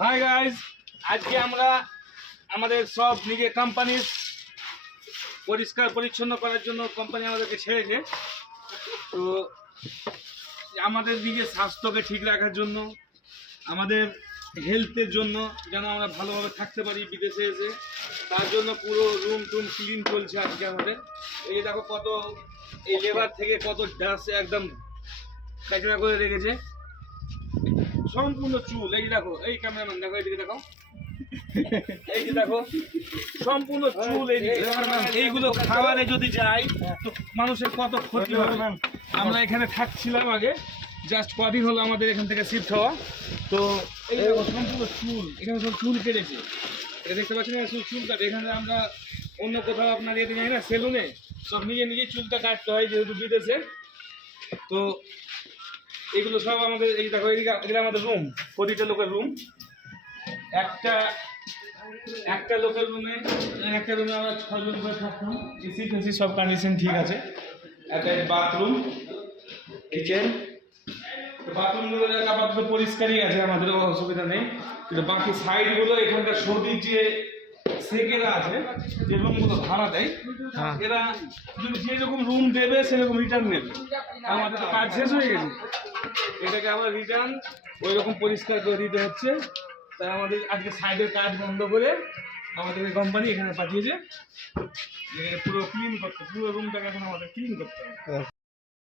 Hi guys, আজকে আমরা আমাদের সব নিজে কোম্পানির পরিষ্কার পরিচ্ছন্ন করার জন্য কোম্পানি আমাদেরকে ছেড়েছে। তো আমাদের নিজের স্বাস্থ্যকে ঠিক রাখার জন্য, আমাদের হেলথের জন্য, যেন আমরা ভালোভাবে থাকতে পারি বিদেশে এসে, তার জন্য পুরো রুম টুম ক্লিন চলছে আজকে আমাদের। এই দেখো কত, এই লেবার থেকে কত ডাস্ট একদম কাচড়া করে রেখেছে। সম্পূর্ণ চুল, এই দেখো, এই ক্যামেরাম্যান দেখো, এইদিকে দেখো, এই যে দেখো সম্পূর্ণ চুল। এইগুলো খাবারে যদি যায় তো মানুষের কত ক্ষতি হবে। আমরা এখানে থাকছিলাম আগে, জাস্ট কদিন হলো আমাদের এখান থেকে শিফট হওয়া। তো এই দেখো সম্পূর্ণ চুল, এখানে সব চুল কেটেছে, এটা দেখতে পাচ্ছেন না, চুল কাটে। এখানে আমরা অন্য কোথাও আপনার যেতে যাই না, সেলুনে সব নিজে নিজেই চুলটা কাটতে হয় যেহেতু বিদেশে। তো এগুলো সব আমাদের, এই দেখো এগুলো আমাদের রুম, প্রতিটা লোকের রুম। একটা লোকের রুমে, একটা রুমে আমরা 6 জন করে থাকতাম। এসি ফেসি সব কন্ডিশন ঠিক আছে। একটা বাথরুম, কিচেন। বাথরুমগুলো আপাতত পরিষ্কারই আছে, আমাদের অসুবিধা নেই। কিন্তু বাকি সাইডগুলো, এখানকার সৌদির যে সেকেরা আছে, যে রুমগুলো ভাড়া দেয়, এরা যেরকম রুম দেবে সেরকম রিটার্ন নেবে। আমাদের তো কাজ শেষ হয়ে গেছে, এটাকে আবার রিটার্ন ওই রকম পরিষ্কার করে দিতে হচ্ছে। তাই আমাদের আজকে সাইডের কাজ বন্ধ করে আমাদের কোম্পানি এখানে পাঠিয়েছে পুরো ক্লিন করতে, পুরো রুমটাকে এখন আমাদের ক্লিন করতে হবে।